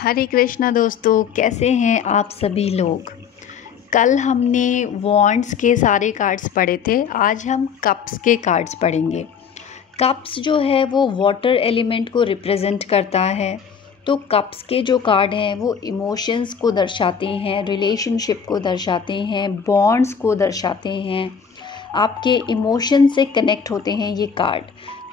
हरे कृष्णा दोस्तों, कैसे हैं आप सभी लोग। कल हमने वॉन्ड्स के सारे कार्ड्स पढ़े थे। आज हम कप्स के कार्ड्स पढ़ेंगे। कप्स जो है वो वाटर एलिमेंट को रिप्रेजेंट करता है। तो कप्स के जो कार्ड हैं वो इमोशंस को दर्शाते हैं, रिलेशनशिप को दर्शाते हैं, बॉन्ड्स को दर्शाते हैं, आपके इमोशन से कनेक्ट होते हैं ये कार्ड।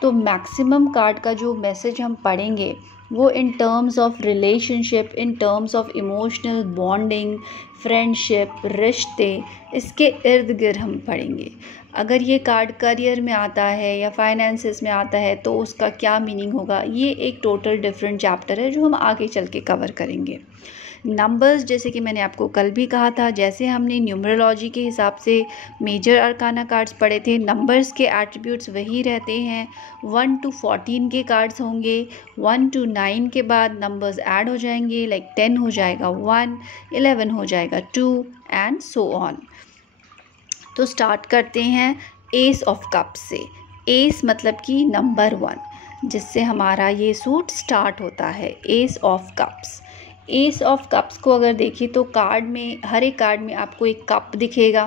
तो मैक्सिमम कार्ड का जो मैसेज हम पढ़ेंगे वो in terms of relationship, in terms of emotional bonding, friendship, रिश्ते, इसके इर्द गिर्द हम पढ़ेंगे। अगर ये कार्ड करियर में आता है या फाइनेंसेस में आता है तो उसका क्या मीनिंग होगा, ये एक टोटल डिफरेंट चैप्टर है जो हम आगे चल के कवर करेंगे। नंबर्स, जैसे कि मैंने आपको कल भी कहा था, जैसे हमने न्यूमरोलॉजी के हिसाब से मेजर अरकाना कार्ड्स पढ़े थे, नंबर्स के एट्रीब्यूट्स वही रहते हैं। 1 to 14 के कार्ड्स होंगे। 1 to 9 के बाद नंबर्स ऐड हो जाएंगे, लाइक 10 हो जाएगा 1, 11 हो जाएगा 2 एंड सो ऑन। तो स्टार्ट करते हैं एस ऑफ कप्स से। एस मतलब कि नंबर 1, जिससे हमारा ये सूट स्टार्ट होता है। S of cups. S of cups को अगर देखिए तो कार्ड में, हर एक कार्ड में आपको एक कप दिखेगा।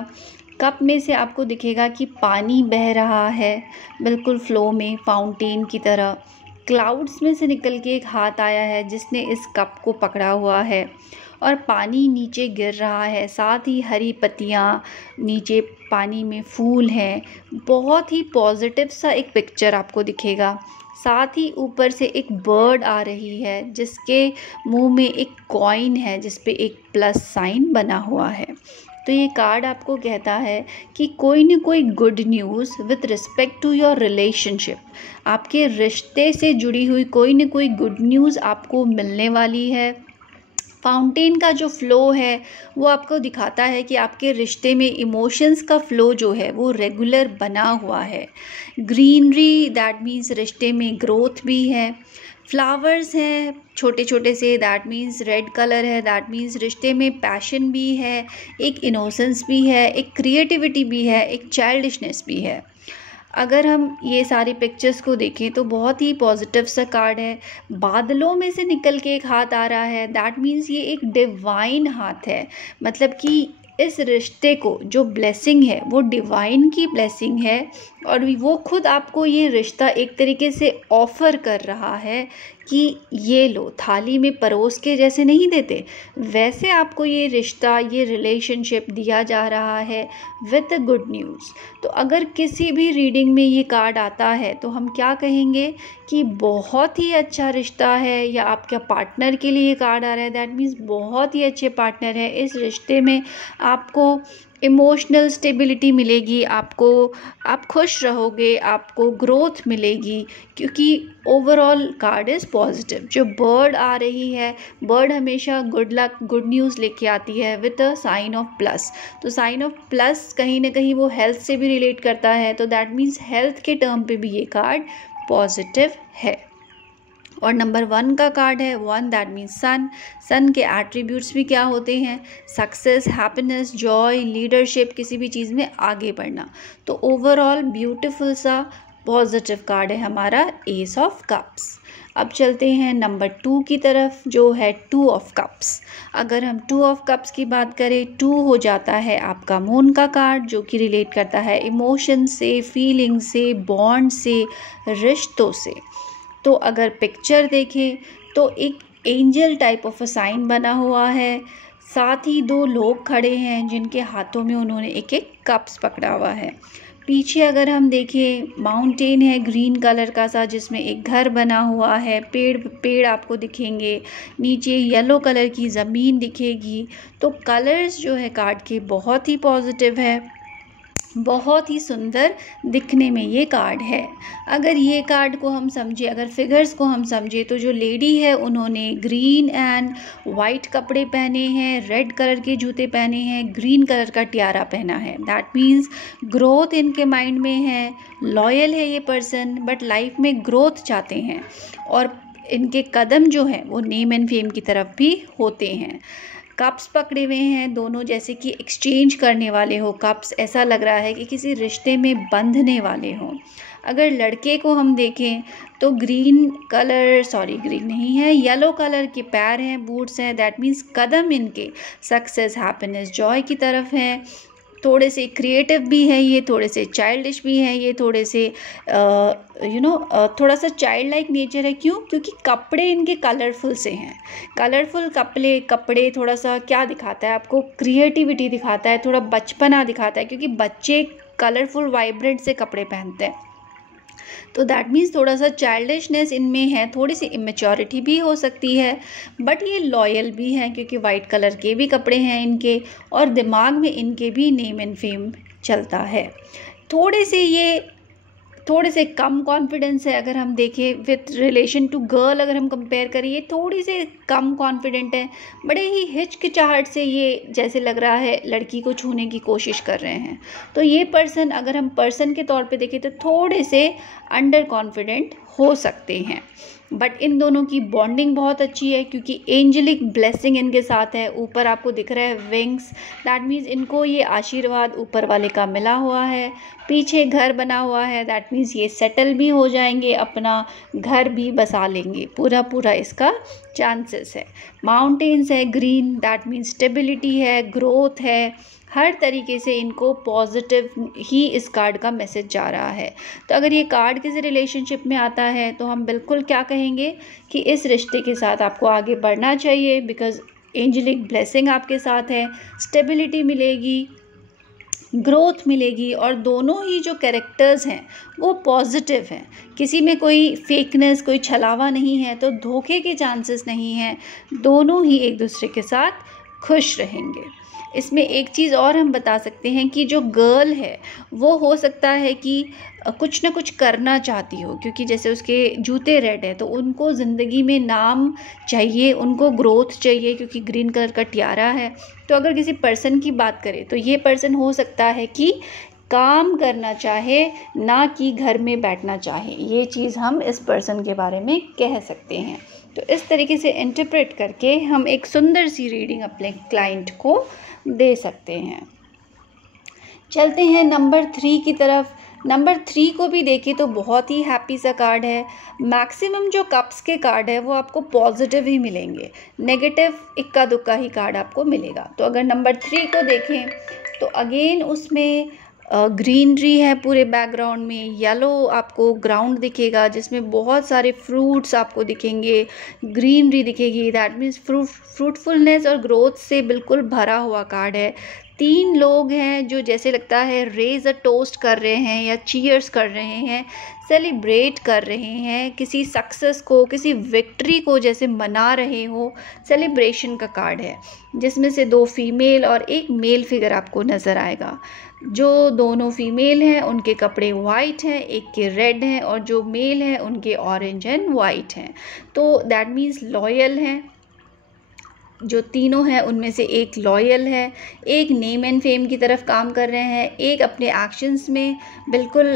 कप में से आपको दिखेगा कि पानी बह रहा है, बिल्कुल फ्लो में, फाउंटेन की तरह। क्लाउड्स में से निकल के एक हाथ आया है जिसने इस कप को पकड़ा हुआ है और पानी नीचे गिर रहा है। साथ ही हरी पत्तियाँ, नीचे पानी में फूल हैं। बहुत ही पॉजिटिव सा एक पिक्चर आपको दिखेगा। साथ ही ऊपर से एक बर्ड आ रही है जिसके मुंह में एक कॉइन है जिस पे एक प्लस साइन बना हुआ है। तो ये कार्ड आपको कहता है कि कोई न कोई good news with respect to your relationship, आपके रिश्ते से जुड़ी हुई कोई न कोई गुड न्यूज़ आपको मिलने वाली है। फाउंटेन का जो फ़्लो है वो आपको दिखाता है कि आपके रिश्ते में इमोशंस का फ़्लो जो है वो रेगुलर बना हुआ है। ग्रीनरी, दैट मीन्स रिश्ते में ग्रोथ भी है। फ्लावर्स हैं छोटे छोटे से, दैट मीन्स रेड कलर है, दैट मीन्स रिश्ते में पैशन भी है, एक इनोसेंस भी है, एक क्रिएटिविटी भी है, एक चाइल्डिशनेस भी है। अगर हम ये सारी पिक्चर्स को देखें तो बहुत ही पॉजिटिव सा कार्ड है। बादलों में से निकल के एक हाथ आ रहा है, दैट मीन्स ये एक डिवाइन हाथ है। मतलब कि इस रिश्ते को जो ब्लेसिंग है वो डिवाइन की ब्लेसिंग है और वो खुद आपको ये रिश्ता एक तरीके से ऑफ़र कर रहा है कि ये लो, थाली में परोस के जैसे नहीं देते वैसे आपको ये रिश्ता, ये रिलेशनशिप दिया जा रहा है विद गुड न्यूज़। तो अगर किसी भी रीडिंग में ये कार्ड आता है तो हम क्या कहेंगे कि बहुत ही अच्छा रिश्ता है, या आपके पार्टनर के लिए ये कार्ड आ रहा है, दैट मीन्स बहुत ही अच्छे पार्टनर है। इस रिश्ते में आपको इमोशनल स्टेबिलिटी मिलेगी, आप खुश रहोगे, आपको ग्रोथ मिलेगी, क्योंकि ओवरऑल कार्ड इज़ पॉजिटिव। जो बर्ड आ रही है, बर्ड हमेशा गुड लक, गुड न्यूज़ लेके आती है with a sign of plus. तो साइन ऑफ प्लस कहीं ना कहीं वो हेल्थ से भी रिलेट करता है, तो दैट मीन्स हेल्थ के टर्म पे भी ये कार्ड पॉजिटिव है। और नंबर 1 का कार्ड है 1, दैट मीन्स सन। सन के एट्रीब्यूट्स भी क्या होते हैं? सक्सेस, हैप्पीनेस, जॉय, लीडरशिप, किसी भी चीज़ में आगे बढ़ना। तो ओवरऑल ब्यूटीफुल सा पॉजिटिव कार्ड है हमारा एस ऑफ कप्स। अब चलते हैं नंबर 2 की तरफ, जो है 2 ऑफ कप्स। अगर हम 2 ऑफ कप्स की बात करें, 2 हो जाता है आपका मून का कार्ड, जो कि रिलेट करता है इमोशन से, फीलिंग से, बॉन्ड से, रिश्तों से। तो अगर पिक्चर देखें तो एक angel type of a sign बना हुआ है। साथ ही 2 लोग खड़े हैं जिनके हाथों में उन्होंने एक एक कप्स पकड़ा हुआ है। पीछे अगर हम देखें, माउंटेन है ग्रीन कलर का सा, जिसमें एक घर बना हुआ है, पेड़ आपको दिखेंगे, नीचे येलो कलर की ज़मीन दिखेगी। तो कलर्स जो है कार्ड के बहुत ही पॉजिटिव है, बहुत ही सुंदर दिखने में ये कार्ड है। अगर ये कार्ड को हम समझे, अगर फिगर्स को हम समझे, तो जो लेडी है उन्होंने ग्रीन एंड वाइट कपड़े पहने हैं, रेड कलर के जूते पहने हैं, ग्रीन कलर का टियारा पहना है। दैट मीन्स ग्रोथ इनके माइंड में है, लॉयल है ये पर्सन, बट लाइफ में ग्रोथ चाहते हैं। और इनके कदम जो हैं वो नेम एंड फेम की तरफ भी होते हैं। कप्स पकड़े हुए हैं दोनों, जैसे कि एक्सचेंज करने वाले हो कप्स। ऐसा लग रहा है कि किसी रिश्ते में बंधने वाले हों। अगर लड़के को हम देखें तो ग्रीन नहीं है, येलो कलर के पैर हैं, बूट्स हैं, दैट मीन्स कदम इनके सक्सेस, हैप्पीनेस, जॉय की तरफ हैं। थोड़े से क्रिएटिव भी हैं ये, थोड़े से चाइल्डिश भी हैं ये, थोड़े से थोड़ा सा चाइल्ड लाइक नेचर है। क्यों? क्योंकि कपड़े इनके कलरफुल से हैं। कलरफुल कपड़े थोड़ा सा क्या दिखाता है आपको? क्रिएटिविटी दिखाता है, थोड़ा बचपना दिखाता है, क्योंकि बच्चे कलरफुल वाइब्रेंट से कपड़े पहनते हैं। तो दैट मीन्स थोड़ा सा चाइल्डिशनेस इनमें है, थोड़ी सी इमेच्योरिटी भी हो सकती है, बट ये लॉयल भी हैं क्योंकि वाइट कलर के भी कपड़े हैं इनके, और दिमाग में इनके भी नेम एंड फेम चलता है। थोड़े से कम कॉन्फिडेंस है अगर हम देखें विथ रिलेशन टू गर्ल, अगर हम कंपेयर करें, ये थोड़ी से कम कॉन्फिडेंट है, बड़े ही हिचकिचाहट से ये जैसे लग रहा है लड़की को छूने की कोशिश कर रहे हैं। तो ये पर्सन, अगर हम पर्सन के तौर पे देखें तो थोड़े से अंडर कॉन्फिडेंट हो सकते हैं, बट इन दोनों की बॉन्डिंग बहुत अच्छी है क्योंकि एंजेलिक ब्लेसिंग इनके साथ है। ऊपर आपको दिख रहा है विंग्स, दैट मीन्स इनको ये आशीर्वाद ऊपर वाले का मिला हुआ है। पीछे घर बना हुआ है, दैट मीन्स ये सेटल भी हो जाएंगे, अपना घर भी बसा लेंगे, पूरा इसका चांसेस है। माउंटेन्स है ग्रीन, दैट मीन्स स्टेबिलिटी है, ग्रोथ है, हर तरीके से इनको पॉजिटिव ही इस कार्ड का मैसेज जा रहा है। तो अगर ये कार्ड किसी रिलेशनशिप में आता है तो हम बिल्कुल क्या कहेंगे कि इस रिश्ते के साथ आपको आगे बढ़ना चाहिए, बिकॉज एंजेलिक ब्लेसिंग आपके साथ है, स्टेबिलिटी मिलेगी, ग्रोथ मिलेगी, और दोनों ही जो कैरेक्टर्स हैं वो पॉजिटिव हैं। किसी में कोई फेकनेस, कोई छलावा नहीं है, तो धोखे के चांसेस नहीं हैं। दोनों ही एक दूसरे के साथ खुश रहेंगे। इसमें एक चीज़ और हम बता सकते हैं कि जो गर्ल है वो हो सकता है कि कुछ ना कुछ करना चाहती हो, क्योंकि जैसे उसके जूते रेड है तो उनको ज़िंदगी में नाम चाहिए, उनको ग्रोथ चाहिए, क्योंकि ग्रीन कलर का टियारा है। तो अगर किसी पर्सन की बात करें तो ये पर्सन हो सकता है कि काम करना चाहे, ना कि घर में बैठना चाहे। ये चीज़ हम इस पर्सन के बारे में कह सकते हैं। तो इस तरीके से इंटरप्रेट करके हम एक सुंदर सी रीडिंग अपने क्लाइंट को दे सकते हैं। चलते हैं नंबर 3 की तरफ। नंबर 3 को भी देखें तो बहुत ही हैप्पी सा कार्ड है। मैक्सिमम जो कप्स के कार्ड है वो आपको पॉजिटिव ही मिलेंगे, नेगेटिव इक्का दुक्का ही कार्ड आपको मिलेगा। तो अगर नंबर 3 को देखें तो अगेन उसमें ग्रीनरी है पूरे बैकग्राउंड में, येलो आपको ग्राउंड दिखेगा जिसमें बहुत सारे फ्रूट्स आपको दिखेंगे, ग्रीनरी दिखेगी, दैट मीन्स फ्रूटफुलनेस और ग्रोथ से बिल्कुल भरा हुआ कार्ड है। 3 लोग हैं जो जैसे लगता है रेज अ टोस्ट कर रहे हैं या चीयर्स कर रहे हैं, सेलिब्रेट कर रहे हैं किसी सक्सेस को, किसी विक्ट्री को जैसे मना रहे हो। सेलिब्रेशन का कार्ड है जिसमें से 2 फीमेल और 1 मेल फिगर आपको नज़र आएगा। जो दोनों फीमेल हैं उनके कपड़े वाइट हैं, एक के रेड हैं, और जो मेल हैं उनके ऑरेंज एंड वाइट हैं। तो दैट मीन्स लॉयल हैं। जो तीनों हैं उनमें से एक लॉयल है, एक नेम एंड फेम की तरफ काम कर रहे हैं, एक अपने एक्शंस में बिल्कुल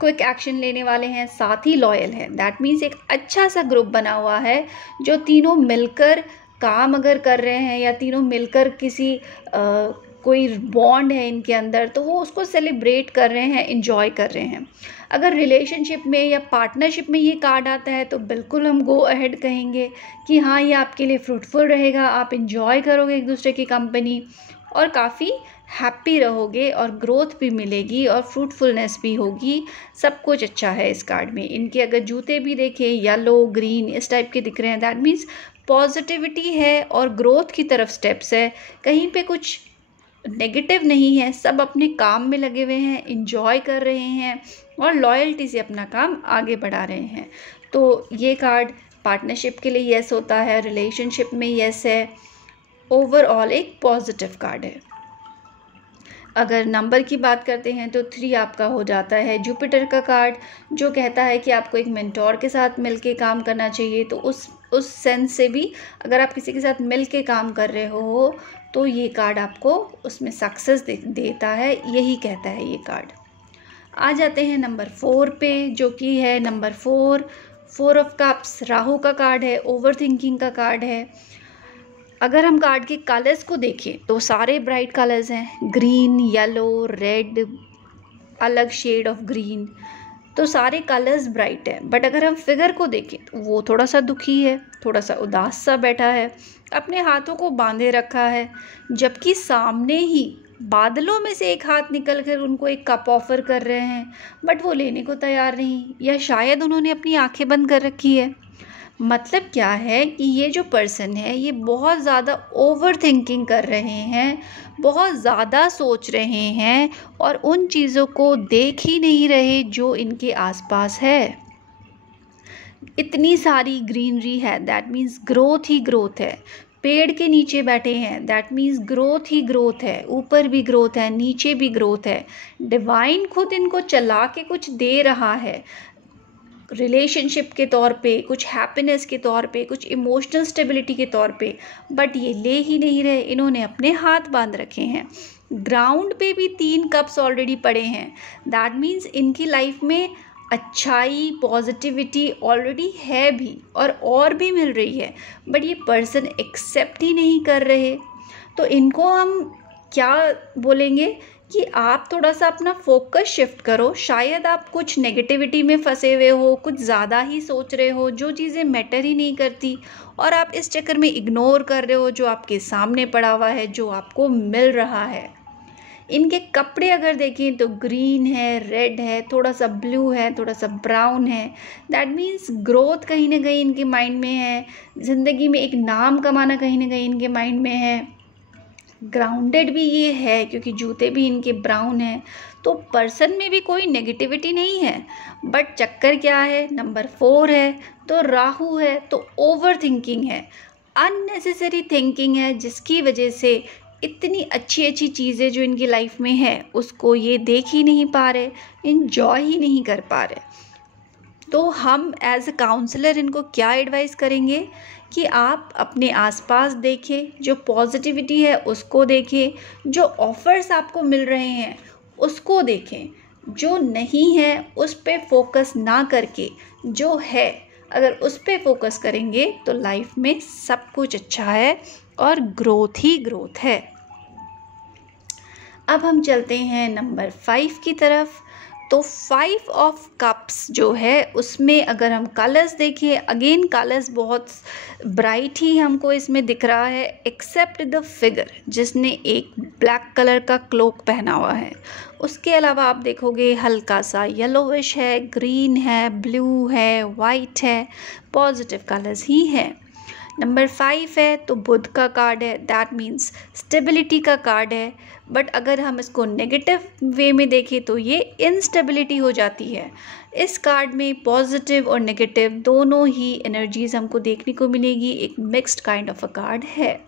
क्विक एक्शन लेने वाले हैं, साथ ही लॉयल है। दैट मीन्स एक अच्छा सा ग्रुप बना हुआ है जो तीनों मिलकर काम अगर कर रहे हैं या तीनों मिलकर किसी कोई बॉन्ड है इनके अंदर तो वो उसको सेलिब्रेट कर रहे हैं, एंजॉय कर रहे हैं। अगर रिलेशनशिप में या पार्टनरशिप में ये कार्ड आता है तो बिल्कुल हम गो अहेड कहेंगे कि हाँ ये आपके लिए फ्रूटफुल रहेगा, आप एंजॉय करोगे एक दूसरे की कंपनी और काफ़ी हैप्पी रहोगे और ग्रोथ भी मिलेगी और फ्रूटफुलनेस भी होगी। सब कुछ अच्छा है इस कार्ड में। इनके अगर जूते भी देखें येलो ग्रीन इस टाइप के दिख रहे हैं, दैट मीन्स पॉजिटिविटी है और ग्रोथ की तरफ स्टेप्स है। कहीं पे कुछ नेगेटिव नहीं है, सब अपने काम में लगे हुए हैं, इंजॉय कर रहे हैं और लॉयल्टी से अपना काम आगे बढ़ा रहे हैं। तो ये कार्ड पार्टनरशिप के लिए यस होता है, रिलेशनशिप में यस है, ओवरऑल एक पॉजिटिव कार्ड है। अगर नंबर की बात करते हैं तो 3 आपका हो जाता है। जुपिटर का कार्ड जो कहता है कि आपको एक मेंटोर के साथ मिलके काम करना चाहिए, तो उस सेंस से भी अगर आप किसी के साथ मिलके काम कर रहे हो तो ये कार्ड आपको उसमें सक्सेस देता है, यही कहता है ये कार्ड। आ जाते हैं नंबर 4 पे, जो कि है नंबर 4 ऑफ कप्स, राहु का कार्ड है, ओवर थिंकिंग का कार्ड है। अगर हम कार्ड के कलर्स को देखें तो सारे ब्राइट कलर्स हैं, ग्रीन, येलो, रेड, अलग शेड ऑफ ग्रीन, तो सारे कलर्स ब्राइट हैं, बट अगर हम फिगर को देखें तो वो थोड़ा सा दुखी है, थोड़ा सा उदास सा बैठा है, अपने हाथों को बांधे रखा है, जबकि सामने ही बादलों में से एक हाथ निकल कर उनको एक कप ऑफर कर रहे हैं, बट वो लेने को तैयार नहीं, या शायद उन्होंने अपनी आंखें बंद कर रखी है। मतलब क्या है कि ये जो पर्सन है ये बहुत ज़्यादा ओवर थिंकिंग कर रहे हैं, बहुत ज़्यादा सोच रहे हैं और उन चीज़ों को देख ही नहीं रहे जो इनके आसपास है। इतनी सारी ग्रीनरी है, that means growth he growth है। पेड़ के नीचे बैठे हैं, that means growth he growth है। ऊपर भी ग्रोथ है, नीचे भी ग्रोथ है। डिवाइन खुद इनको चला के कुछ दे रहा है, रिलेशनशिप के तौर पे, कुछ हैप्पीनेस के तौर पे, कुछ इमोशनल स्टेबिलिटी के तौर पे, बट ये ले ही नहीं रहे। इन्होंने अपने हाथ बांध रखे हैं। ग्राउंड पे भी 3 कप्स ऑलरेडी पड़े हैं, दैट मीन्स इनकी लाइफ में अच्छाई, पॉजिटिविटी ऑलरेडी है भी और भी मिल रही है, बट ये पर्सन एक्सेप्ट ही नहीं कर रहे। तो इनको हम क्या बोलेंगे कि आप थोड़ा सा अपना फोकस शिफ्ट करो। शायद आप कुछ नेगेटिविटी में फंसे हुए हो, कुछ ज़्यादा ही सोच रहे हो, जो चीज़ें मैटर ही नहीं करती, और आप इस चक्कर में इग्नोर कर रहे हो जो आपके सामने पड़ा हुआ है, जो आपको मिल रहा है। इनके कपड़े अगर देखें तो ग्रीन है, रेड है, थोड़ा सा ब्लू है, थोड़ा सा ब्राउन है। दैट मीन्स ग्रोथ कहीं ना कहीं इनके माइंड में है, ज़िंदगी में एक नाम कमाना कहीं ना कहीं इनके माइंड में है। ग्राउंडेड भी ये है क्योंकि जूते भी इनके ब्राउन हैं। तो पर्सन में भी कोई नेगेटिविटी नहीं है, बट चक्कर क्या है, नंबर 4 है तो राहु है, तो ओवर थिंकिंग है, अननेसेसरी थिंकिंग है, जिसकी वजह से इतनी अच्छी अच्छी चीज़ें जो इनकी लाइफ में है उसको ये देख ही नहीं पा रहे, इन्जॉय ही नहीं कर पा रहे। तो हम एज अ काउंसलर इनको क्या एडवाइस करेंगे कि आप अपने आसपास देखें, जो पॉजिटिविटी है उसको देखें, जो ऑफ़र्स आपको मिल रहे हैं उसको देखें, जो नहीं है उस पे फोकस ना करके जो है अगर उस पे फोकस करेंगे तो लाइफ में सब कुछ अच्छा है और ग्रोथ ही ग्रोथ है। अब हम चलते हैं नंबर 5 की तरफ। तो 5 ऑफ कप्स जो है उसमें अगर हम कलर्स देखें, अगेन कलर्स बहुत ब्राइट ही हमको इसमें दिख रहा है, एक्सेप्ट द फिगर जिसने एक ब्लैक कलर का क्लोक पहना हुआ है। उसके अलावा आप देखोगे हल्का सा येलोविश है, ग्रीन है, ब्लू है, वाइट है, पॉजिटिव कलर्स ही हैं। नंबर 5 है तो बुध का कार्ड है, दैट मीन्स स्टेबिलिटी का कार्ड है। बट अगर हम इसको नेगेटिव वे में देखें तो ये इनस्टेबिलिटी हो जाती है। इस कार्ड में पॉजिटिव और नेगेटिव दोनों ही एनर्जीज़ हमको देखने को मिलेगी, एक mixed kind of a card है।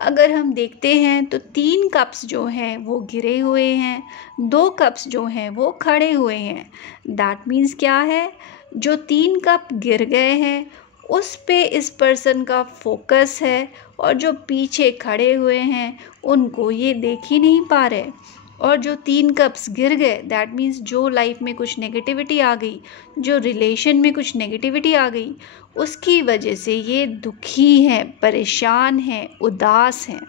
अगर हम देखते हैं तो 3 कप्स जो हैं वो गिरे हुए हैं, 2 कप्स जो हैं वो खड़े हुए हैं। दैट मीन्स क्या है, जो 3 कप गिर गए हैं उस पे इस पर्सन का फोकस है, और जो पीछे खड़े हुए हैं उनको ये देख ही नहीं पा रहे। और जो 3 कप्स गिर गए दैट मीन्स जो लाइफ में कुछ नेगेटिविटी आ गई, जो रिलेशन में कुछ नेगेटिविटी आ गई, उसकी वजह से ये दुखी हैं, परेशान हैं, उदास हैं।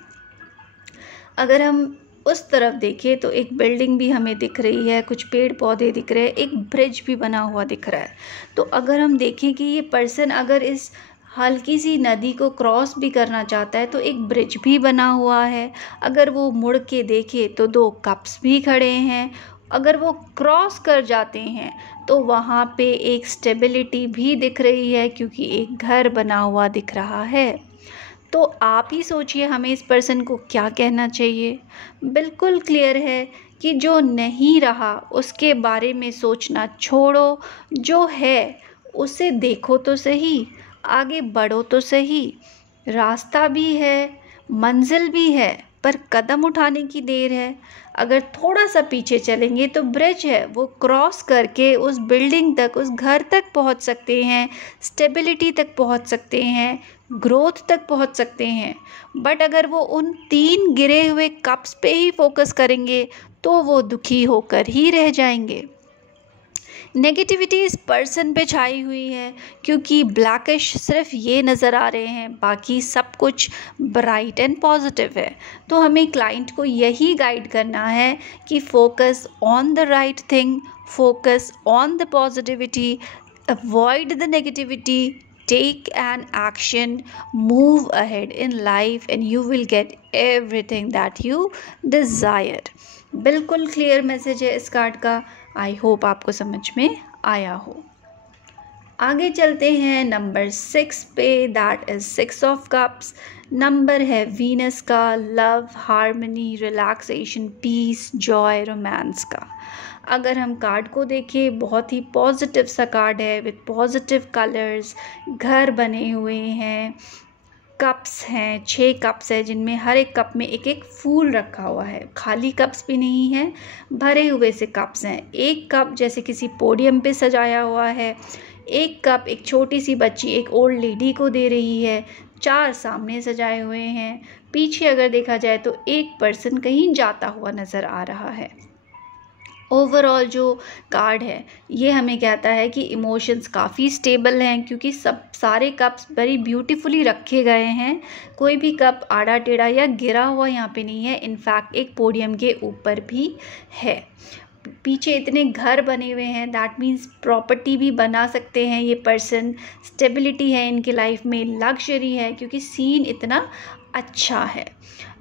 अगर हम उस तरफ देखें तो एक बिल्डिंग भी हमें दिख रही है, कुछ पेड़ पौधे दिख रहे हैं, एक ब्रिज भी बना हुआ दिख रहा है। तो अगर हम देखें कि ये पर्सन अगर इस हल्की सी नदी को क्रॉस भी करना चाहता है तो एक ब्रिज भी बना हुआ है। अगर वो मुड़ के देखे तो 2 कप्स भी खड़े हैं। अगर वो क्रॉस कर जाते हैं तो वहाँ पे एक स्टेबिलिटी भी दिख रही है क्योंकि एक घर बना हुआ दिख रहा है। तो आप ही सोचिए हमें इस पर्सन को क्या कहना चाहिए। बिल्कुल क्लियर है कि जो नहीं रहा उसके बारे में सोचना छोड़ो, जो है उसे देखो तो सही, आगे बढ़ो तो सही। रास्ता भी है, मंजिल भी है, पर कदम उठाने की देर है। अगर थोड़ा सा पीछे चलेंगे तो ब्रिज है, वो क्रॉस करके उस बिल्डिंग तक, उस घर तक पहुंच सकते हैं, स्टेबिलिटी तक पहुंच सकते हैं, ग्रोथ तक पहुंच सकते हैं। बट अगर वो उन 3 गिरे हुए कप्स पे ही फोकस करेंगे तो वो दुखी होकर ही रह जाएंगे। नेगेटिविटी इस पर्सन पे छाई हुई है क्योंकि ब्लैकिश सिर्फ ये नज़र आ रहे हैं, बाकी सब कुछ ब्राइट एंड पॉजिटिव है। तो हमें क्लाइंट को यही गाइड करना है कि focus on the right thing, focus on the positivity, avoid the negativity, take an action, move ahead in life and you will get everything that you desire. बिल्कुल clear message है इस card का। I hope आपको समझ में आया हो। आगे चलते हैं नंबर 6 पे, that is 6 of cups. Number है वीनस का, love, harmony, relaxation, peace, joy, romance का। अगर हम कार्ड को देखें, बहुत ही पॉजिटिव सा कार्ड है विथ पॉजिटिव कलर्स। घर बने हुए हैं, कप्स हैं, 6 कप्स है जिनमें हर एक कप में एक एक फूल रखा हुआ है। खाली कप्स भी नहीं है, भरे हुए से कप्स हैं। एक कप जैसे किसी पोडियम पे सजाया हुआ है, एक कप एक छोटी सी बच्ची एक ओल्ड लेडी को दे रही है, 4 सामने सजाए हुए हैं। पीछे अगर देखा जाए तो एक पर्सन कहीं जाता हुआ नज़र आ रहा है। ओवरऑल जो कार्ड है ये हमें कहता है कि इमोशंस काफ़ी स्टेबल हैं, क्योंकि सारे कप्स वेरी ब्यूटीफुली रखे गए हैं। कोई भी कप आड़ा टेढ़ा या गिरा हुआ यहाँ पे नहीं है, इनफैक्ट एक पोडियम के ऊपर भी है। पीछे इतने घर बने हुए हैं, दैट मीन्स प्रॉपर्टी भी बना सकते हैं ये पर्सन। स्टेबिलिटी है इनकी लाइफ में, लग्जरी है, क्योंकि सीन इतना अच्छा है।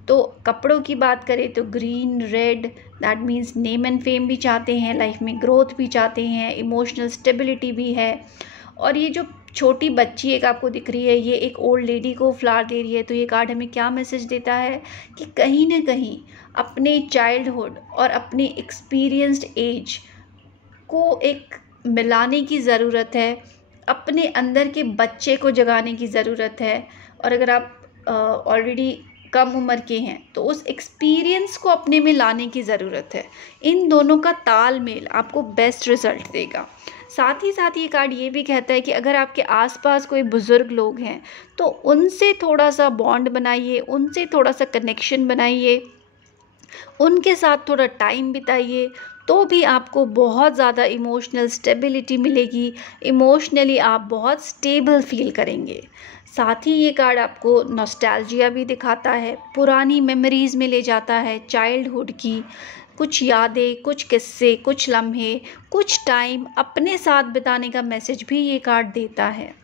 तो कपड़ों की बात करें तो green, red, that means name and fame भी चाहते हैं, लाइफ में ग्रोथ भी चाहते हैं, इमोशनल स्टेबिलिटी भी है। और ये जो छोटी बच्ची एक आपको दिख रही है, ये एक ओल्ड लेडी को फ्लावर दे रही है। तो ये कार्ड हमें क्या मैसेज देता है कि कहीं ना कहीं अपने चाइल्डहुड और अपने एक्सपीरियंस्ड एज को एक मिलाने की ज़रूरत है, अपने अंदर के बच्चे को जगाने की ज़रूरत है। और अगर आप ऑलरेडी कम उम्र के हैं तो उस एक्सपीरियंस को अपने में लाने की ज़रूरत है। इन दोनों का तालमेल आपको बेस्ट रिजल्ट देगा। साथ ही साथ ये कार्ड ये भी कहता है कि अगर आपके आसपास कोई बुज़ुर्ग लोग हैं तो उनसे थोड़ा सा बॉन्ड बनाइए, उनसे थोड़ा सा कनेक्शन बनाइए, उनके साथ थोड़ा टाइम बिताइए, तो भी आपको बहुत ज़्यादा इमोशनल स्टेबिलिटी मिलेगी। इमोशनली आप बहुत स्टेबल फील करेंगे। साथ ही ये कार्ड आपको नॉस्टैल्जिया भी दिखाता है, पुरानी मेमोरीज़ में ले जाता है, चाइल्डहुड की कुछ यादें, कुछ किस्से, कुछ लम्हे, कुछ टाइम अपने साथ बिताने का मैसेज भी ये कार्ड देता है।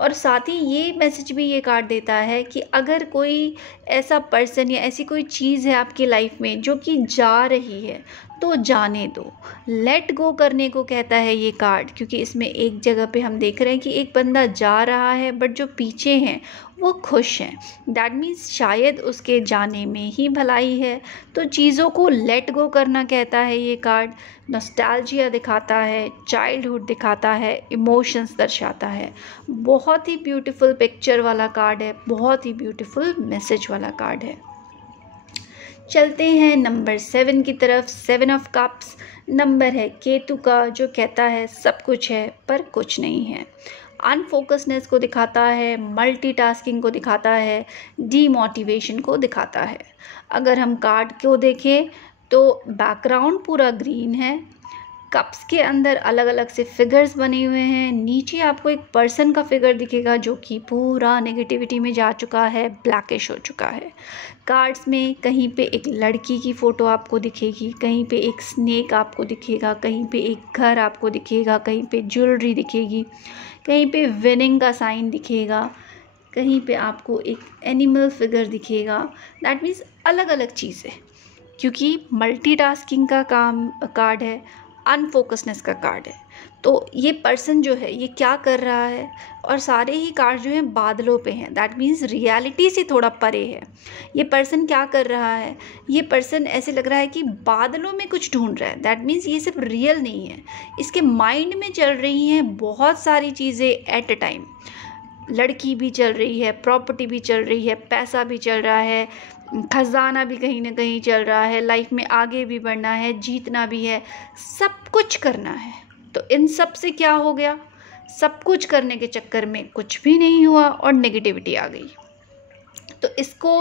और साथ ही ये मैसेज भी ये कार्ड देता है कि अगर कोई ऐसा पर्सन या ऐसी कोई चीज़ है आपकी लाइफ में जो कि जा रही है तो जाने दो, लेट गो करने को कहता है ये कार्ड। क्योंकि इसमें एक जगह पे हम देख रहे हैं कि एक बंदा जा रहा है बट जो पीछे हैं वो खुश हैं, दैट मीन्स शायद उसके जाने में ही भलाई है। तो चीज़ों को लेट गो करना कहता है ये कार्ड। नॉस्टैल्जिया दिखाता है, चाइल्डहुड दिखाता है, इमोशंस दर्शाता है। बहुत ही ब्यूटीफुल पिक्चर वाला कार्ड है, बहुत ही ब्यूटीफुल मैसेज वाला कार्ड है। चलते हैं नंबर 7 की तरफ। 7 ऑफ कप्स नंबर है केतु का, जो कहता है सब कुछ है पर कुछ नहीं है। अनफोकसनेस को दिखाता है, मल्टीटास्किंग को दिखाता है, डीमोटिवेशन को दिखाता है। अगर हम कार्ड को देखें तो बैकग्राउंड पूरा ग्रीन है, कप्स के अंदर अलग अलग से फिगर्स बने हुए हैं। नीचे आपको एक पर्सन का फिगर दिखेगा जो कि पूरा नेगेटिविटी में जा चुका है, ब्लैकिश हो चुका है। कार्ड्स में कहीं पे एक लड़की की फ़ोटो आपको दिखेगी, कहीं पे एक स्नेक आपको दिखेगा, कहीं पे एक घर आपको दिखेगा, कहीं पे ज्वेलरी दिखेगी, कहीं पे विनिंग का साइन दिखेगा, कहीं पे आपको एक एनिमल फिगर दिखेगा। दैट मीन्स अलग अलग चीज़ें, क्योंकि मल्टीटास्किंग का कार्ड है, अनफोकसनेस का कार्ड है। तो ये पर्सन जो है ये क्या कर रहा है, और सारे ही कार्ड जो हैं बादलों पे हैं, दैट मीन्स रियलिटी से थोड़ा परे है। ये पर्सन क्या कर रहा है, ये पर्सन ऐसे लग रहा है कि बादलों में कुछ ढूंढ रहा है, दैट मीन्स ये सिर्फ रियल नहीं है, इसके माइंड में चल रही हैं बहुत सारी चीज़ें एट अ टाइम। लड़की भी चल रही है, प्रॉपर्टी भी चल रही है, पैसा भी चल रहा है, खजाना भी कहीं ना कहीं चल रहा है, लाइफ में आगे भी बढ़ना है, जीतना भी है, सब कुछ करना है। तो इन सब से क्या हो गया, सब कुछ करने के चक्कर में कुछ भी नहीं हुआ और नेगेटिविटी आ गई। तो इसको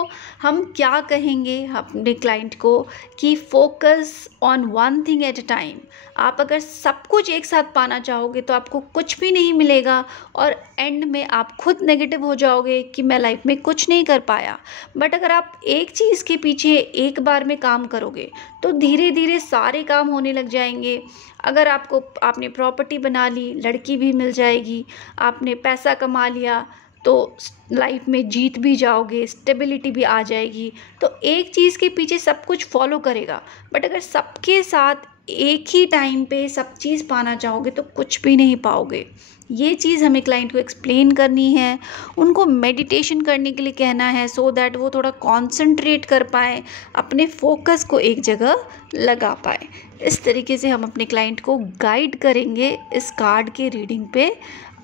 हम क्या कहेंगे अपने क्लाइंट को कि focus on one thing at a time. आप अगर सब कुछ एक साथ पाना चाहोगे तो आपको कुछ भी नहीं मिलेगा और एंड में आप खुद नेगेटिव हो जाओगे कि मैं लाइफ में कुछ नहीं कर पाया। बट अगर आप एक चीज़ के पीछे एक बार में काम करोगे तो धीरे धीरे सारे काम होने लग जाएंगे। अगर आपने प्रॉपर्टी बना ली, लड़की भी मिल जाएगी, आपने पैसा कमा लिया तो लाइफ में जीत भी जाओगे, स्टेबिलिटी भी आ जाएगी। तो एक चीज़ के पीछे सब कुछ फॉलो करेगा। बट अगर सबके साथ एक ही टाइम पे सब चीज़ पाना चाहोगे तो कुछ भी नहीं पाओगे। ये चीज़ हमें क्लाइंट को एक्सप्लेन करनी है, उनको मेडिटेशन करने के लिए कहना है सो दैट वो थोड़ा कॉन्सेंट्रेट कर पाए, अपने फोकस को एक जगह लगा पाए। इस तरीके से हम अपने क्लाइंट को गाइड करेंगे इस कार्ड के रीडिंग पे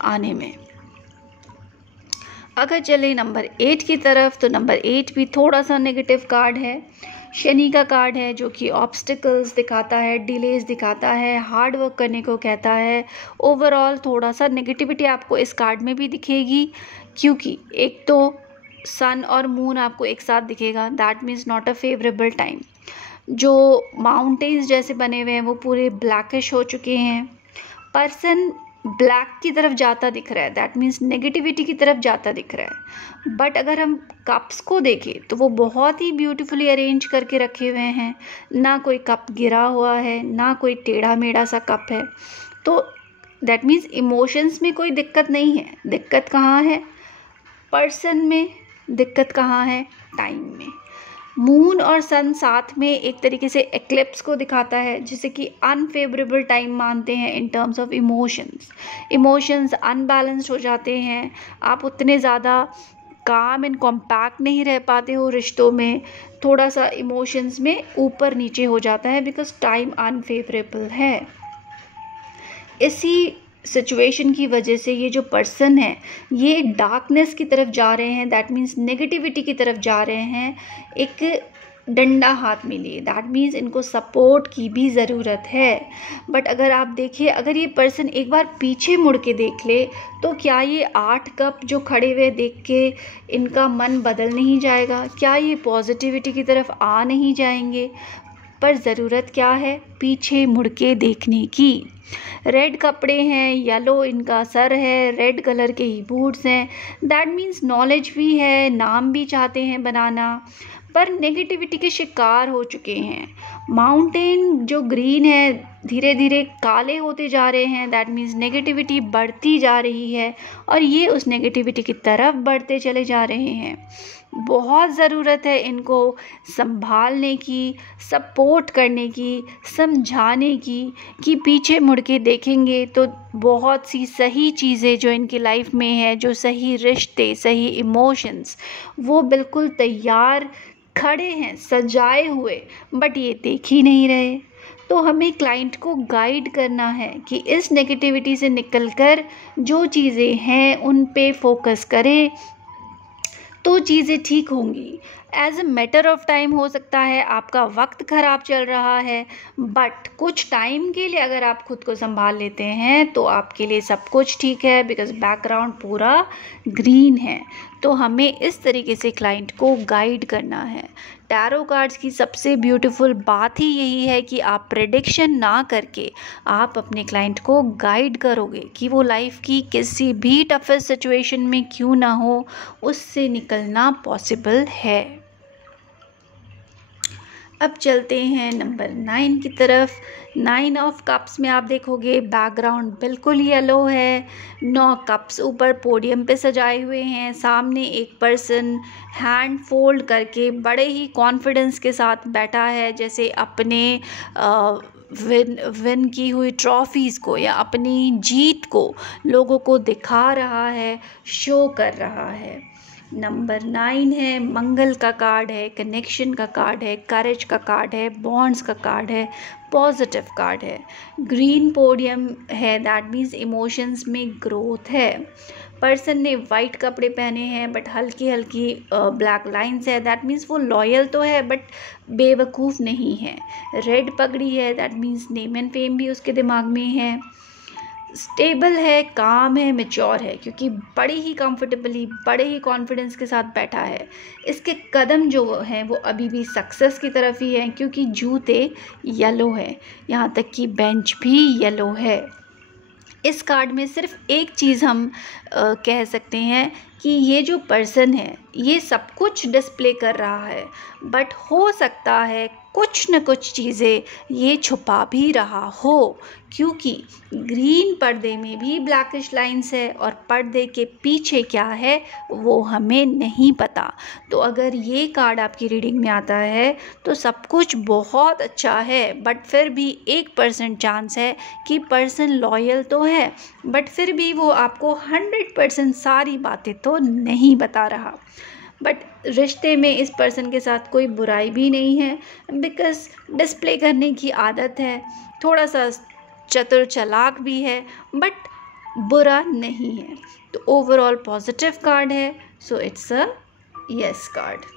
आने में। अगर चले नंबर 8 की तरफ तो नंबर 8 भी थोड़ा सा नेगेटिव कार्ड है। शनि का कार्ड है जो कि ऑब्स्टिकल्स दिखाता है, डिलेज दिखाता है, हार्ड वर्क करने को कहता है। ओवरऑल थोड़ा सा नेगेटिविटी आपको इस कार्ड में भी दिखेगी क्योंकि एक तो सन और मून आपको एक साथ दिखेगा, that means not a favourable time. जो माउंटेन्स जैसे बने हुए हैं वो पूरे ब्लैकिश हो चुके हैं। पर्सन ब्लैक की तरफ जाता दिख रहा है, दैट मीन्स नेगेटिविटी की तरफ जाता दिख रहा है। बट अगर हम कप्स को देखें तो वो बहुत ही ब्यूटीफुली अरेंज करके रखे हुए हैं, ना कोई कप गिरा हुआ है, ना कोई टेढ़ा मेढ़ा सा कप है। तो दैट मीन्स इमोशंस में कोई दिक्कत नहीं है। दिक्कत कहाँ है? पर्सन में। दिक्कत कहाँ है? टाइम में। मून और सन साथ में एक तरीके से एक्लिप्स को दिखाता है जिसे कि अनफेवरेबल टाइम मानते हैं in terms of emotions unbalanced हो जाते हैं। आप उतने ज़्यादा काम एंड कॉम्पैक्ट नहीं रह पाते हो रिश्तों में, थोड़ा सा इमोशंस में ऊपर नीचे हो जाता है बिकॉज टाइम अनफेवरेबल है। इसी सिचुएशन की वजह से ये जो पर्सन है ये डार्कनेस की तरफ जा रहे हैं, दैट मीन्स नेगेटिविटी की तरफ जा रहे हैं, एक डंडा हाथ में लिए। दैट मीन्स इनको सपोर्ट की भी ज़रूरत है। बट अगर आप देखिए, अगर ये पर्सन एक बार पीछे मुड़ के देख ले तो क्या ये 8 कप जो खड़े हुए देख के इनका मन बदल नहीं जाएगा? क्या ये पॉजिटिविटी की तरफ आ नहीं जाएंगे? पर ज़रूरत क्या है? पीछे मुड़ के देखने की। रेड कपड़े हैं, येलो इनका सर है, रेड कलर के ही बूट्स हैं, दैट मीन्स नॉलेज भी है, नाम भी चाहते हैं बनाना, पर नेगेटिविटी के शिकार हो चुके हैं। माउंटेन जो ग्रीन है धीरे धीरे काले होते जा रहे हैं, दैट मीन्स नेगेटिविटी बढ़ती जा रही है और ये उस नेगेटिविटी की तरफ बढ़ते चले जा रहे हैं। बहुत ज़रूरत है इनको संभालने की, सपोर्ट करने की, समझाने की कि पीछे मुड़ के देखेंगे तो बहुत सी सही चीज़ें जो इनकी लाइफ में है, जो सही रिश्ते, सही इमोशंस, वो बिल्कुल तैयार खड़े हैं सजाए हुए, बट ये देख ही नहीं रहे। तो हमें क्लाइंट को गाइड करना है कि इस नेगेटिविटी से निकलकर जो चीज़ें हैं उन पे फोकस करें तो चीज़ें ठीक होंगी। As a matter of time हो सकता है आपका वक्त ख़राब चल रहा है, बट कुछ टाइम के लिए अगर आप खुद को संभाल लेते हैं तो आपके लिए सब कुछ ठीक है बिकॉज बैकग्राउंड पूरा ग्रीन है। तो हमें इस तरीके से क्लाइंट को गाइड करना है। टैरो कार्ड्स की सबसे ब्यूटीफुल बात ही यही है कि आप प्रेडिक्शन ना करके आप अपने क्लाइंट को गाइड करोगे कि वो लाइफ की किसी भी टफेस्ट सिचुएशन में क्यों ना हो, उससे निकलना पॉसिबल है। अब चलते हैं नंबर 9 की तरफ। 9 ऑफ कप्स में आप देखोगे बैकग्राउंड बिल्कुल येलो है, 9 कप्स ऊपर पोडियम पे सजाए हुए हैं, सामने एक पर्सन हैंड फोल्ड करके बड़े ही कॉन्फिडेंस के साथ बैठा है, जैसे अपने विन की हुई ट्रॉफीज़ को या अपनी जीत को लोगों को दिखा रहा है, शो कर रहा है। नंबर 9 है, मंगल का कार्ड है, कनेक्शन का कार्ड है, करेज का कार्ड है, बॉन्ड्स का कार्ड है, पॉजिटिव कार्ड है। ग्रीन पोडियम है, दैट मीन्स इमोशंस में ग्रोथ है। पर्सन ने वाइट कपड़े पहने हैं बट हल्की हल्की ब्लैक लाइंस है, दैट मीन्स वो लॉयल तो है बट बेवकूफ़ नहीं है। रेड पगड़ी है, that means name and fame भी उसके दिमाग में है। स्टेबल है, काम है, मैच्योर है, क्योंकि बड़े ही कंफर्टेबली, बड़े ही कॉन्फिडेंस के साथ बैठा है। इसके कदम जो हैं वो अभी भी सक्सेस की तरफ ही हैं, क्योंकि जूते येलो हैं, यहाँ तक कि बेंच भी येलो है। इस कार्ड में सिर्फ एक चीज़ हम कह सकते हैं कि ये जो पर्सन है ये सब कुछ डिस्प्ले कर रहा है, बट हो सकता है कुछ न कुछ चीज़ें ये छुपा भी रहा हो, क्योंकि ग्रीन पर्दे में भी ब्लैकिश लाइंस है और पर्दे के पीछे क्या है वो हमें नहीं पता। तो अगर ये कार्ड आपकी रीडिंग में आता है तो सब कुछ बहुत अच्छा है, बट फिर भी 1% चांस है कि पर्सन लॉयल तो है, बट फिर भी वो आपको 100% सारी बातें तो नहीं बता रहा। बट रिश्ते में इस पर्सन के साथ कोई बुराई भी नहीं है, बिकॉज़ डिस्प्ले करने की आदत है, थोड़ा सा चतुर चालाक भी है, बट बुरा नहीं है। तो ओवरऑल पॉजिटिव कार्ड है, so it's a yes card.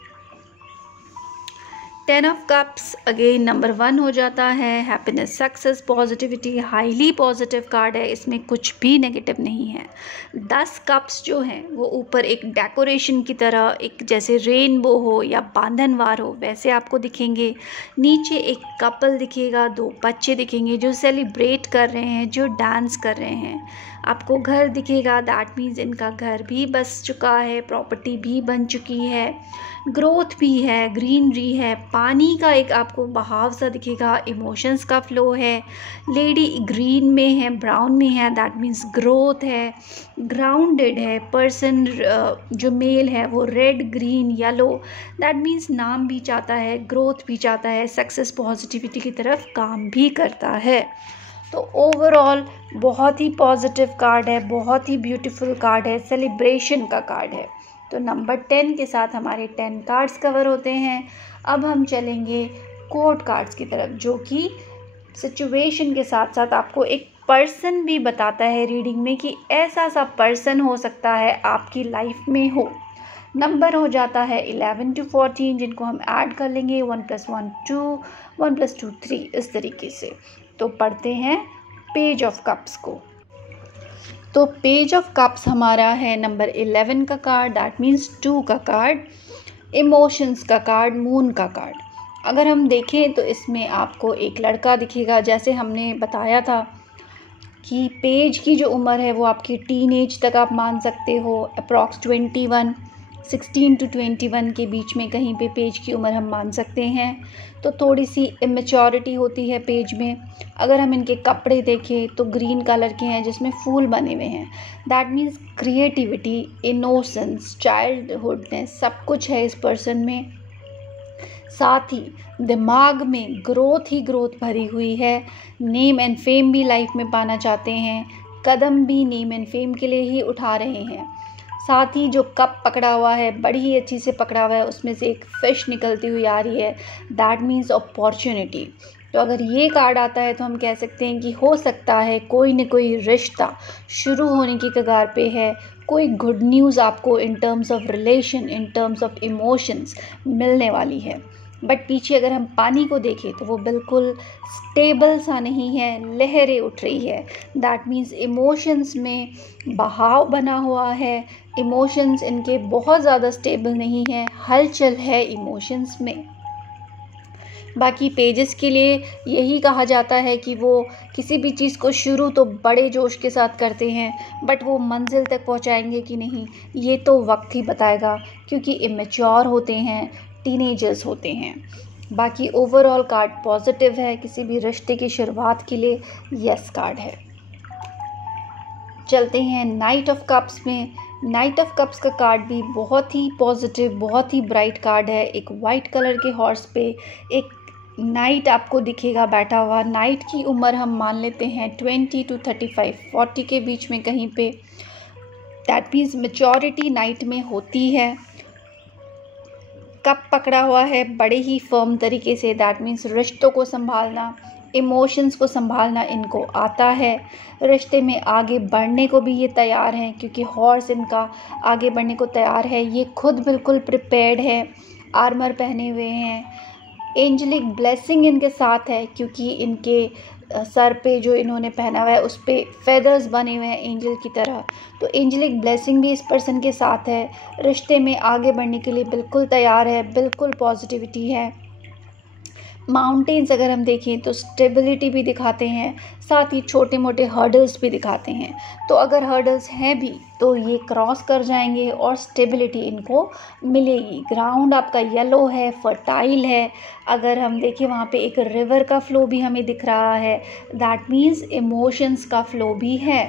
10 of cups again number 1 हो जाता है। Happiness, success, positivity, highly positive card है, इसमें कुछ भी नेगेटिव नहीं है। 10 कप्स जो हैं वो ऊपर एक डेकोरेशन की तरह, एक जैसे रेनबो हो या बांधनवार हो वैसे आपको दिखेंगे। नीचे एक कपल दिखेगा, 2 बच्चे दिखेंगे जो सेलिब्रेट कर रहे हैं, जो डांस कर रहे हैं। आपको घर दिखेगा, दैट मीन्स इनका घर भी बस चुका है, प्रॉपर्टी भी बन चुकी है, ग्रोथ भी है, ग्रीनरी है, पानी का एक आपको बहाव सा दिखेगा, इमोशंस का फ्लो है। लेडी ग्रीन में है, ब्राउन में है, दैट मीन्स ग्रोथ है, ग्राउंडेड है। पर्सन जो मेल है वो red, green, yellow, that means नाम भी चाहता है, ग्रोथ भी चाहता है, सक्सेस, पॉजिटिविटी की तरफ काम भी करता है। तो ओवरऑल बहुत ही पॉजिटिव कार्ड है, बहुत ही ब्यूटीफुल कार्ड है, सेलिब्रेशन का कार्ड है। तो नंबर 10 के साथ हमारे 10 कार्ड्स कवर होते हैं। अब हम चलेंगे कोर्ट कार्ड्स की तरफ, जो कि सिचुएशन के साथ साथ आपको एक पर्सन भी बताता है रीडिंग में कि ऐसा सा पर्सन हो सकता है आपकी लाइफ में हो। नंबर हो जाता है 11 to 14, जिनको हम ऐड कर लेंगे 1 + 1 2, 1 + 2 3, इस तरीके से। तो पढ़ते हैं पेज ऑफ कप्स को। तो पेज ऑफ कप्स हमारा है नंबर 11 का कार्ड, दैट मीन्स 2 का कार्ड, इमोशंस का कार्ड, मून का कार्ड। अगर हम देखें तो इसमें आपको एक लड़का दिखेगा, जैसे हमने बताया था कि पेज की जो उम्र है वो आपकी टीनेज तक आप मान सकते हो, अप्रॉक्स 21, 16 to 21 के बीच में कहीं पे पेज की उम्र हम मान सकते हैं। तो थोड़ी सी इमेच्योरिटी होती है पेज में। अगर हम इनके कपड़े देखें तो ग्रीन कलर के हैं जिसमें फूल बने हुए हैं, दैट मीन्स क्रिएटिविटी, इनोसेंस, चाइल्डहुडनेस सब कुछ है इस पर्सन में। साथ ही दिमाग में ग्रोथ ही ग्रोथ भरी हुई है। नेम एंड फेम भी लाइफ में पाना चाहते हैं, कदम भी नेम एंड फेम के लिए ही उठा रहे हैं। साथ ही जो कप पकड़ा हुआ है बड़ी ही अच्छी से पकड़ा हुआ है, उसमें से एक फ़िश निकलती हुई आ रही है, दैट मीन्स अपॉर्चुनिटी। तो अगर ये कार्ड आता है तो हम कह सकते हैं कि हो सकता है कोई न कोई रिश्ता शुरू होने की कगार पे है, कोई गुड न्यूज़ आपको in terms of relation, in terms of emotions मिलने वाली है। बट पीछे अगर हम पानी को देखें तो वो बिल्कुल स्टेबल सा नहीं है, लहरें उठ रही है, दैट मीन्स इमोशंस में बहाव बना हुआ है, इमोशंस इनके बहुत ज़्यादा स्टेबल नहीं है, हलचल है इमोशंस में। बाकी पेजेस के लिए यही कहा जाता है कि वो किसी भी चीज़ को शुरू तो बड़े जोश के साथ करते हैं, बट वो मंजिल तक पहुंचाएंगे कि नहीं ये तो वक्त ही बताएगा, क्योंकि इमेच्योर होते हैं, टीनेजर्स होते हैं। बाकी ओवरऑल कार्ड पॉजिटिव है, किसी भी रिश्ते की शुरुआत के लिए यस कार्ड है। चलते हैं नाइट ऑफ कप्स में। नाइट ऑफ कप्स का कार्ड भी बहुत ही पॉजिटिव, बहुत ही ब्राइट कार्ड है। एक वाइट कलर के हॉर्स पे एक नाइट आपको दिखेगा बैठा हुआ। नाइट की उम्र हम मान लेते हैं 20 to 35, 40 के बीच में कहीं पे, दैट मीन्स मैच्योरिटी नाइट में होती है। कप पकड़ा हुआ है बड़े ही फर्म तरीके से, दैट मीन्स रिश्तों को संभालना, इमोशंस को संभालना इनको आता है। रिश्ते में आगे बढ़ने को भी ये तैयार हैं, क्योंकि हॉर्स इनका आगे बढ़ने को तैयार है। ये खुद बिल्कुल प्रिपेयर्ड है, आर्मर पहने हुए हैं। एंजेलिक ब्लेसिंग इनके साथ है, क्योंकि इनके सर पे जो इन्होंने पहना हुआ है उस पे फेदर्स बने हुए हैं एंजल की तरह। तो एंजलिक ब्लेसिंग भी इस पर्सन के साथ है। रिश्ते में आगे बढ़ने के लिए बिल्कुल तैयार है, बिल्कुल पॉजिटिविटी है। माउंटेन्स अगर हम देखें तो स्टेबिलिटी भी दिखाते हैं, साथ ही छोटे मोटे हर्डल्स भी दिखाते हैं। तो अगर हर्डल्स हैं भी तो ये क्रॉस कर जाएंगे और स्टेबिलिटी इनको मिलेगी। ग्राउंड आपका येलो है, फर्टाइल है। अगर हम देखें वहाँ पे एक रिवर का फ्लो भी हमें दिख रहा है, दैट मीन्स इमोशंस का फ्लो भी है।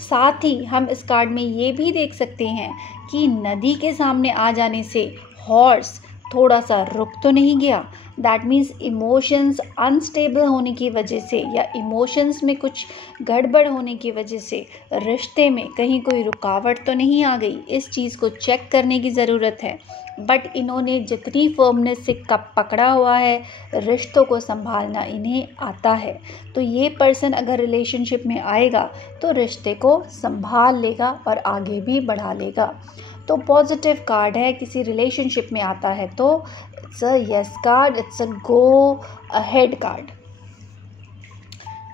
साथ ही हम इस कार्ड में ये भी देख सकते हैं कि नदी के सामने आ जाने से हॉर्स थोड़ा सा रुक तो नहीं गया। दैट मीन्स इमोशंस अनस्टेबल होने की वजह से या इमोशंस में कुछ गड़बड़ होने की वजह से रिश्ते में कहीं कोई रुकावट तो नहीं आ गई। इस चीज़ को चेक करने की ज़रूरत है। बट इन्होंने जितनी फर्मनेस से कप पकड़ा हुआ है, रिश्तों को संभालना इन्हें आता है। तो ये पर्सन अगर रिलेशनशिप में आएगा तो रिश्ते को संभाल लेगा और आगे भी बढ़ा लेगा। तो पॉजिटिव कार्ड है, किसी रिलेशनशिप में आता है तो it's a yes card, it's a go ahead card.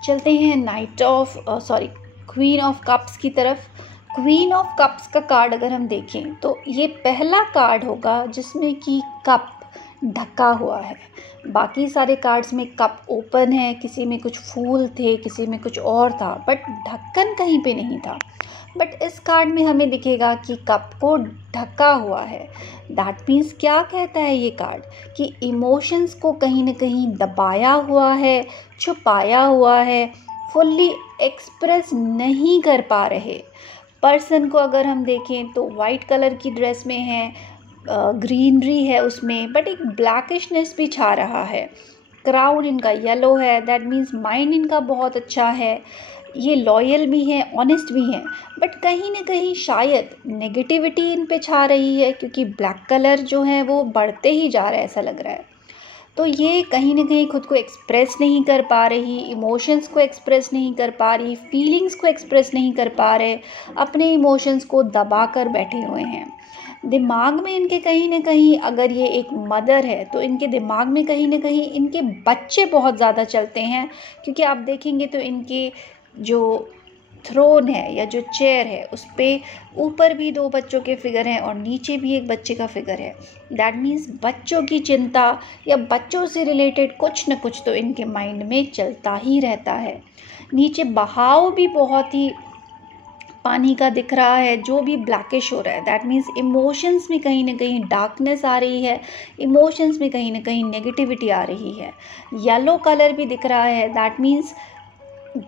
चलते हैं क्वीन ऑफ कप्स की तरफ। क्वीन ऑफ कप्स का कार्ड अगर हम देखें तो ये पहला कार्ड होगा जिसमें कि कप ढका हुआ है। बाकी सारे कार्ड्स में कप ओपन है, किसी में कुछ फूल थे, किसी में कुछ और था, बट ढक्कन कहीं पे नहीं था। बट इस कार्ड में हमें दिखेगा कि कप को ढका हुआ है। दैट मीन्स क्या कहता है ये कार्ड कि इमोशंस को कहीं ना कहीं दबाया हुआ है, छुपाया हुआ है, फुल्ली एक्सप्रेस नहीं कर पा रहे। पर्सन को अगर हम देखें तो वाइट कलर की ड्रेस में है, ग्रीनरी है उसमें, बट एक ब्लैकिशनेस भी छा रहा है। क्राउन इनका येलो है, दैट मीन्स माइंड इनका बहुत अच्छा है। ये लॉयल भी हैं, ऑनेस्ट भी हैं, बट कहीं ना कहीं शायद नेगेटिविटी इन पे छा रही है क्योंकि ब्लैक कलर जो है वो बढ़ते ही जा रहा है ऐसा लग रहा है। तो ये कहीं ना कहीं खुद को एक्सप्रेस नहीं कर पा रही, इमोशंस को एक्सप्रेस नहीं कर पा रही, फीलिंग्स को एक्सप्रेस नहीं कर पा रहे, अपने इमोशंस को दबा कर बैठे हुए हैं। दिमाग में इनके कहीं ना कहीं, अगर ये एक मदर है तो इनके दिमाग में कहीं ना कहीं इनके बच्चे बहुत ज़्यादा चलते हैं। क्योंकि आप देखेंगे तो इनके जो थ्रोन है या जो चेयर है उस पर ऊपर भी 2 बच्चों के फिगर हैं और नीचे भी एक बच्चे का फिगर है। दैट मीन्स बच्चों की चिंता या बच्चों से रिलेटेड कुछ न कुछ तो इनके माइंड में चलता ही रहता है। नीचे बहाव भी बहुत ही पानी का दिख रहा है जो भी ब्लैकिश हो रहा है। दैट मीन्स इमोशंस में कहीं ना कहीं डार्कनेस आ रही है, इमोशंस में कहीं ना कहीं नेगेटिविटी आ रही है। येलो कलर भी दिख रहा है, दैट मीन्स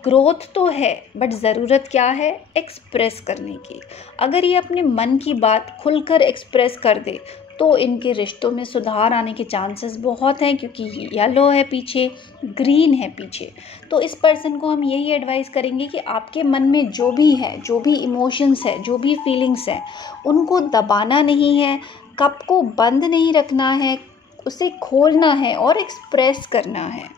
ग्रोथ तो है बट ज़रूरत क्या है, एक्सप्रेस करने की। अगर ये अपने मन की बात खुलकर एक्सप्रेस कर दे तो इनके रिश्तों में सुधार आने के चांसेस बहुत हैं, क्योंकि येलो है पीछे, ग्रीन है पीछे। तो इस पर्सन को हम यही एडवाइस करेंगे कि आपके मन में जो भी है, जो भी इमोशंस है, जो भी फीलिंग्स हैं, उनको दबाना नहीं है, कप को बंद नहीं रखना है, उसे खोलना है और एक्सप्रेस करना है।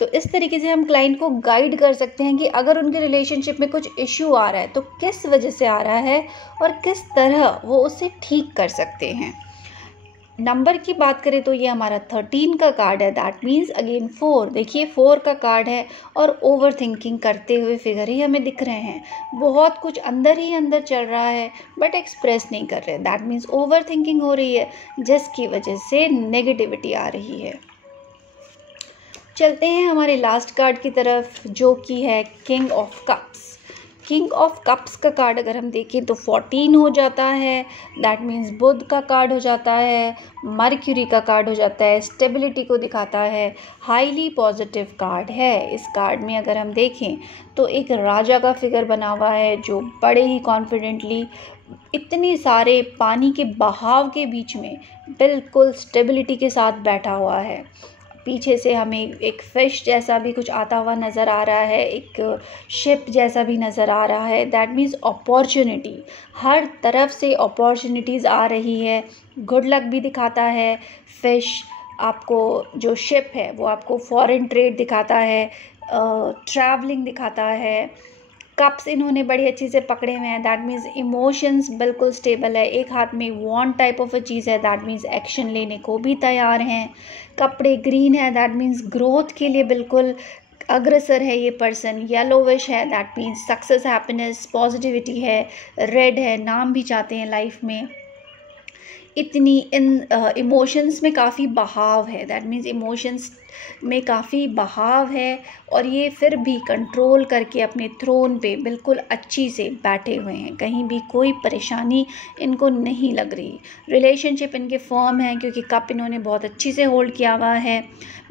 तो इस तरीके से हम क्लाइंट को गाइड कर सकते हैं कि अगर उनके रिलेशनशिप में कुछ इश्यू आ रहा है तो किस वजह से आ रहा है और किस तरह वो उसे ठीक कर सकते हैं। नंबर की बात करें तो ये हमारा 13 का कार्ड है। That means again 4। देखिए 4 का कार्ड है और ओवर थिंकिंग करते हुए फिगर ही हमें दिख रहे हैं। बहुत कुछ अंदर ही अंदर चल रहा है बट एक्सप्रेस नहीं कर रहे। दैट मीन्स ओवर थिंकिंग हो रही है जिसकी वजह से नेगेटिविटी आ रही है। चलते हैं हमारे लास्ट कार्ड की तरफ जो कि है king of cups. King of cups का कार्ड अगर हम देखें तो 14 हो जाता है। दैट मीन्स बुध का कार्ड हो जाता है, मर्क्यूरी का कार्ड हो जाता है, स्टेबिलिटी को दिखाता है, हाईली पॉजिटिव कार्ड है। इस कार्ड में अगर हम देखें तो एक राजा का फिगर बना हुआ है जो बड़े ही कॉन्फिडेंटली इतने सारे पानी के बहाव के बीच में बिल्कुल स्टेबिलिटी के साथ बैठा हुआ है। पीछे से हमें एक फिश जैसा भी कुछ आता हुआ नज़र आ रहा है, एक शिप जैसा भी नज़र आ रहा है। दैट मीन्स अपॉर्चुनिटी, हर तरफ से अपॉर्चुनिटीज़ आ रही है। गुड लक भी दिखाता है। फिश आपको, जो शिप है वो आपको फॉरेन ट्रेड दिखाता है, ट्रैवलिंग दिखाता है। कप्स इन्होंने बड़ी अच्छी से पकड़े हुए हैं। दैट मीन्स इमोशंस बिल्कुल स्टेबल है। एक हाथ में वॉन्ट टाइप ऑफ अ चीज़ है, दैट मीन्स एक्शन लेने को भी तैयार हैं। कपड़े ग्रीन है, दैट मीन्स ग्रोथ के लिए बिल्कुल अग्रसर है ये पर्सन, येलोविश है, that means success, happiness, positivity है, रेड है, नाम भी चाहते हैं लाइफ में, इतनी इमोशंस में काफ़ी बहाव है, दैट मीन्स इमोशंस में काफ़ी बहाव है, और ये फिर भी कंट्रोल करके अपने थ्रोन पे बिल्कुल अच्छी से बैठे हुए हैं, कहीं भी कोई परेशानी इनको नहीं लग रही। रिलेशनशिप इनके फर्म है क्योंकि कप इन्होंने बहुत अच्छी से होल्ड किया हुआ है,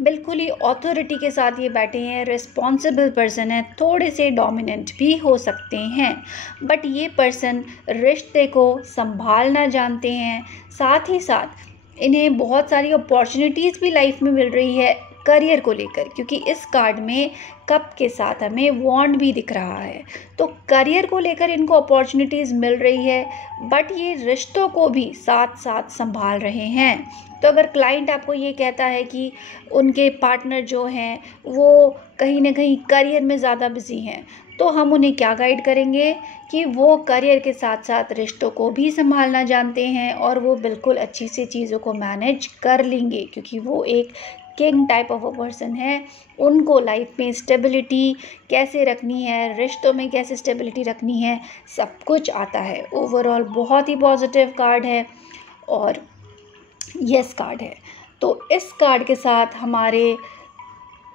बिल्कुल ही अथॉरिटी के साथ ये बैठे हैं, रिस्पॉन्सिबल पर्सन है, थोड़े से डोमिनेंट भी हो सकते हैं, बट ये पर्सन रिश्ते को संभालना जानते हैं। साथ ही साथ इन्हें बहुत सारी अपॉर्चुनिटीज़ भी लाइफ में मिल रही है करियर को लेकर, क्योंकि इस कार्ड में कप के साथ हमें वॉन्ड भी दिख रहा है, तो करियर को लेकर इनको अपॉर्चुनिटीज़ मिल रही है, बट ये रिश्तों को भी साथ साथ संभाल रहे हैं। तो अगर क्लाइंट आपको ये कहता है कि उनके पार्टनर जो हैं वो कहीं ना कहीं करियर में ज़्यादा बिजी हैं, तो हम उन्हें क्या गाइड करेंगे कि वो करियर के साथ साथ रिश्तों को भी संभालना जानते हैं, और वो बिल्कुल अच्छी से चीज़ों को मैनेज कर लेंगे, क्योंकि वो एक king type of a person है। उनको लाइफ में स्टेबिलिटी कैसे रखनी है, रिश्तों में कैसे स्टेबिलिटी रखनी है, सब कुछ आता है। ओवरऑल बहुत ही पॉजिटिव कार्ड है और यस कार्ड है। तो इस कार्ड के साथ हमारे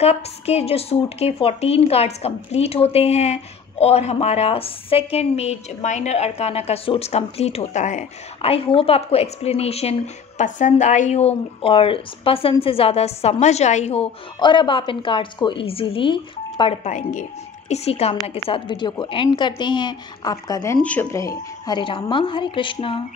कप्स के जो सूट के 14 कार्ड्स कंप्लीट होते हैं और हमारा सेकंड माइनर अरकाना का सूट्स कंप्लीट होता है। आई होप आपको एक्सप्लेनेशन पसंद आई हो और पसंद से ज़्यादा समझ आई हो, और अब आप इन कार्ड्स को इजीली पढ़ पाएंगे। इसी कामना के साथ वीडियो को एंड करते हैं। आपका दिन शुभ रहे। हरे रामा हरे कृष्णा।